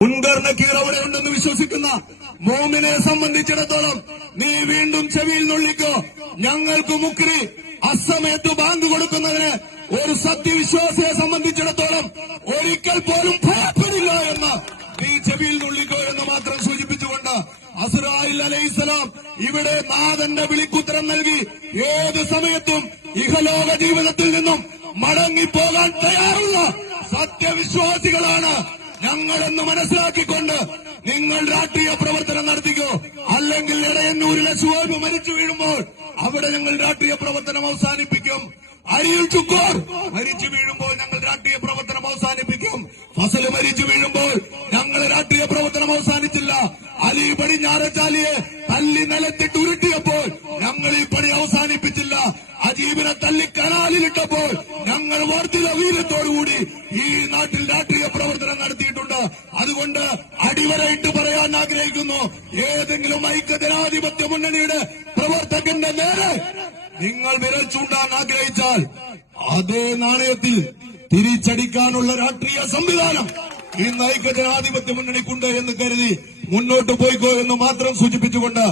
മുൻകർ നക്കീർ അവിടെ ഉണ്ടെന്ന് വിശ്വസിക്കുന്ന മോമിനെ സംബന്ധിച്ചിടത്തോളം നീ വീണ്ടും ചെവിയിൽ നുള്ളിക്കോ. ഞങ്ങൾക്ക് മുക്രി അസമയത്ത് ബാങ്ക് കൊടുക്കുന്നതിന് ഒരു സത്യവിശ്വാസിയെ സംബന്ധിച്ചിടത്തോളം ഒരിക്കൽ പോലും ഭയപ്പെടില്ല എന്ന് നീ ചെവിയിൽ നുള്ളിക്കോ എന്ന് മാത്രം സൂചിപ്പിച്ചുകൊണ്ട് അസ്രായിൽ അലൈഹിസ്സലാം ഇവിടെ നാഥന്റെ വിളിക്കുത്തരം നൽകി ഏത് സമയത്തും ഇഹലോക ജീവിതത്തിൽ നിന്നും മടങ്ങിപ്പോകാൻ തയ്യാറുള്ള സത്യവിശ്വാസികളാണ് ഞങ്ങളെന്ന് മനസ്സിലാക്കിക്കൊണ്ട് നിങ്ങൾ രാഷ്ട്രീയ പ്രവർത്തനം നടത്തിക്കോ. അല്ലെങ്കിൽ ഇടയന്നൂരിലെ സുഹൈബ് മരിച്ചു വീഴുമ്പോൾ അവിടെ ഞങ്ങൾ രാഷ്ട്രീയ പ്രവർത്തനം അവസാനിപ്പിക്കും. അരിയിൽ ചുക്കോർ മരിച്ചു വീഴുമ്പോൾ ഞങ്ങൾ രാഷ്ട്രീയ പ്രവർത്തനം അവസാനിപ്പിക്കും. ഫസൽ മരിച്ചു വീഴുമ്പോൾ ഞങ്ങൾ രാഷ്ട്രീയ പ്രവർത്തനം അവസാനിച്ചില്ല. അലി പടിഞ്ഞാറച്ചാലിയെ തല്ലി നിലത്തിട്ട് ഉരുട്ടിയപ്പോൾ ഞങ്ങൾ ഈ പണി അവസാനിപ്പിച്ചില്ല. അജീബിനെ തല്ലി കനാലിലിട്ടപ്പോൾ ഞങ്ങൾ വർദ്ധിത വീര്യത്തോടുകൂടി ഈ നാട്ടിൽ രാഷ്ട്രീയ പ്രവർത്തനം നടത്തിയിട്ടുണ്ട്. അതുകൊണ്ട് അടിവരയിട്ട് പറയാൻ ആഗ്രഹിക്കുന്നു, ഏതെങ്കിലും ഐക്യജനാധിപത്യ മുന്നണിയുടെ പ്രവർത്തകന്റെ നേരെ നിങ്ങൾ വിരൽ ചൂണ്ടാൻ ആഗ്രഹിച്ചാൽ അതേ നാണയത്തിൽ തിരിച്ചടിക്കാനുള്ള രാഷ്ട്രീയ സംവിധാനം ഇന്ന് ഐക്യജനാധിപത്യ മുന്നണിക്കുണ്ട് എന്ന് കരുതി മുന്നോട്ട് പോയിക്കോ എന്ന് മാത്രം സൂചിപ്പിച്ചുകൊണ്ട്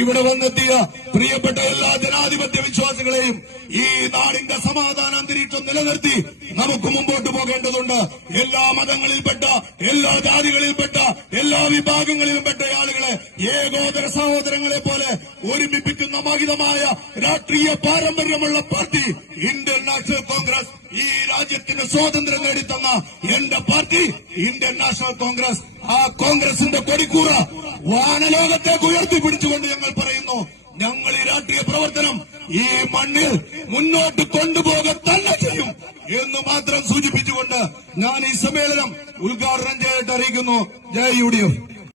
ഇവിടെ വന്നെത്തിയ പ്രിയപ്പെട്ട എല്ലാ ജനാധിപത്യ വിശ്വാസികളെയും ഈ നാടിന്റെ സമാധാന അന്തരീക്ഷം നിലനിർത്തി നമുക്ക് മുമ്പോട്ട് പോകേണ്ടതുണ്ട്. എല്ലാ മതങ്ങളിൽപ്പെട്ട, എല്ലാ ജാതികളിൽപ്പെട്ട, എല്ലാ വിഭാഗങ്ങളിലുംപ്പെട്ട ആളുകളെ ഏകോദര സഹോദരങ്ങളെ പോലെ ഒരുമിപ്പിക്കുന്ന മഹിതമായ രാഷ്ട്രീയ പാരമ്പര്യമുള്ള പാർട്ടി ഇന്ത്യൻ നാഷണൽ കോൺഗ്രസ്. ഈ രാജ്യത്തിന് സ്വാതന്ത്ര്യം നേടിത്തന്ന എന്റെ പാർട്ടി ഇന്ത്യൻ നാഷണൽ കോൺഗ്രസ്. ആ കോൺഗ്രസിന്റെ കൊടിക്കൂറ വാനലോകത്തേക്ക് ഉയർത്തിപ്പിടിച്ചുകൊണ്ട് ഞങ്ങൾ പറയുന്നു, ഞങ്ങൾ ഈ രാഷ്ട്രീയ പ്രവർത്തനം ഈ മണ്ണിൽ മുന്നോട്ട് കൊണ്ടുപോക തന്നെ ചെയ്യും എന്ന് മാത്രം സൂചിപ്പിച്ചുകൊണ്ട് ഞാൻ ഈ സമ്മേളനം ഉദ്ഘാടനം ചെയ്തിട്ട് അറിയിക്കുന്നു. ജയ് UDF.